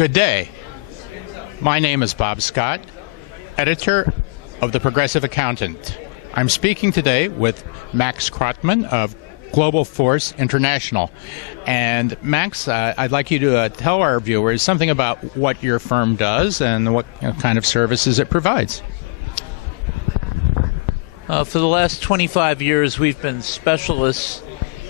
Good day. My name is Bob Scott, editor of The Progressive Accountant. I'm speaking today with Max Krotman of Global Force International. And Max, I'd like you to tell our viewers something about what your firm does and what kind of services it provides. For the last 25 years, we've been specialists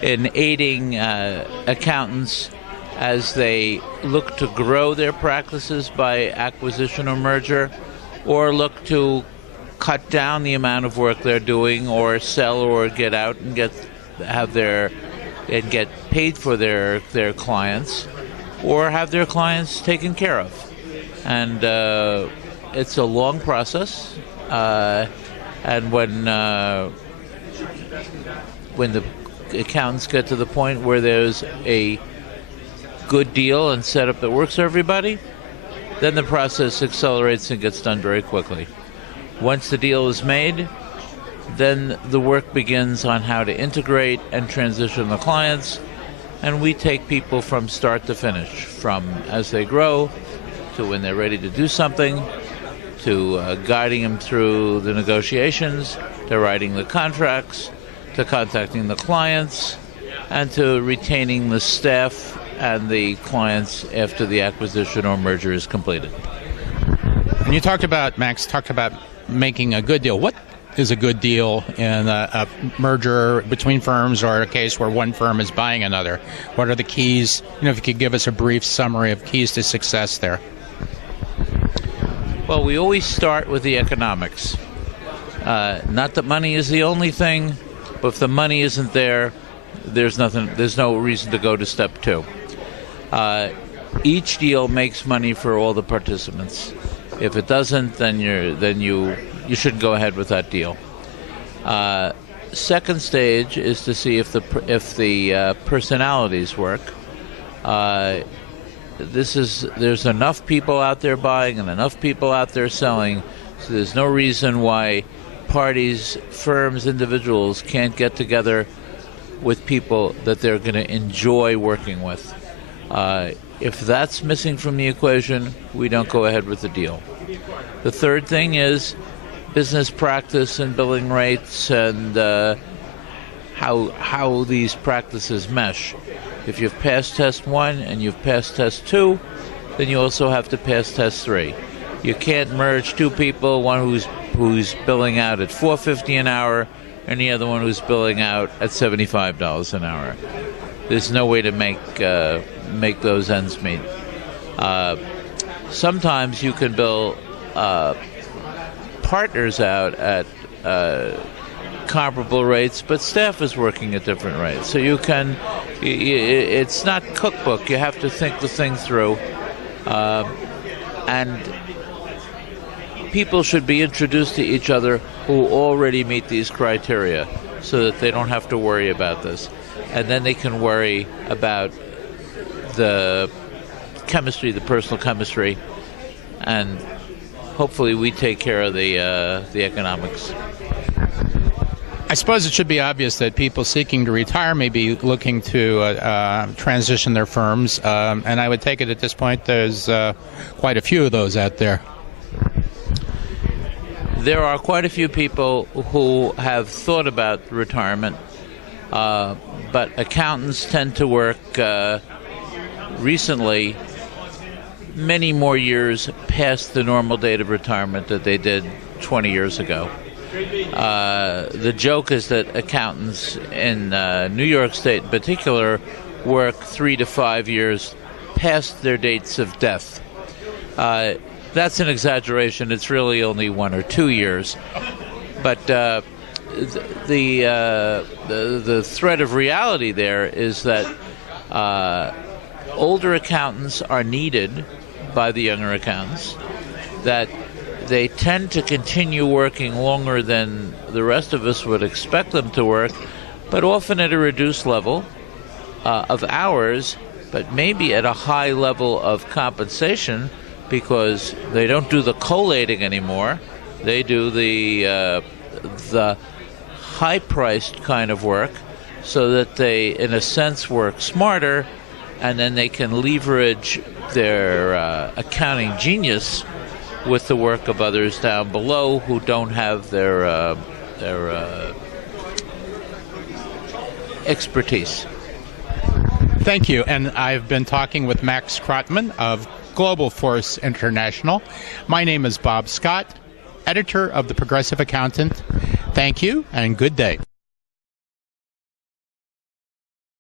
in aiding accountants as they look to grow their practices by acquisition or merger, or look to cut down the amount of work they're doing, or sell or get out and get paid for their clients, or have their clients taken care of. And it's a long process. And when the accountants get to the point where there's a good deal and setup that works for everybody, then the process accelerates and gets done very quickly. Once the deal is made, then the work begins on how to integrate and transition the clients, and we take people from start to finish, from as they grow to when they're ready to do something, to guiding them through the negotiations, to writing the contracts, to contacting the clients, and to retaining the staff and the clients after the acquisition or merger is completed. And you Max talked about making a good deal. What is a good deal in a merger between firms, or a case where one firm is buying another? What are the keys? If you could give us a brief summary of keys to success there. Well, we always start with the economics. Not that money is the only thing, but if the money isn't there, there's no reason to go to step two. Each deal makes money for all the participants. If it doesn't, then you shouldn't go ahead with that deal. Second stage is to see if the personalities work. There's enough people out there buying and enough people out there selling, so there's no reason why parties, firms, individuals can't get together with people that they're going to enjoy working with. If that's missing from the equation, we don't go ahead with the deal. The third thing is business practice and billing rates and how these practices mesh. If you've passed test 1 and you've passed test 2, then you also have to pass test 3. You can't merge two people, one who's billing out at $4.50 an hour and the other one who's billing out at $75 an hour. There's no way to make those ends meet. Sometimes you can bill partners out at comparable rates, but staff is working at different rates. So it's not cookbook. You have to think the thing through. And people should be introduced to each other who already meet these criteria so that they don't have to worry about this. And then they can worry about the chemistry, the personal chemistry, and hopefully we take care of the economics. I suppose it should be obvious that people seeking to retire may be looking to transition their firms, and I would take it at this point there's quite a few of those out there. There are quite a few people who have thought about retirement, but accountants tend to work recently many more years past the normal date of retirement that they did 20 years ago. The joke is that accountants in New York State in particular work 3 to 5 years past their dates of death. That's an exaggeration. It's really only 1 or 2 years. But the thread of reality there is that older accountants are needed by the younger accountants, that they tend to continue working longer than the rest of us would expect them to work, but often at a reduced level of hours, but maybe at a high level of compensation, because they don't do the collating anymore. They do the high-priced kind of work, so that they, in a sense, work smarter and then they can leverage their accounting genius with the work of others down below who don't have their expertise. Thank you. And I've been talking with Max Krotman of Global Force International. My name is Bob Scott, editor of The Progressive Accountant. Thank you and good day.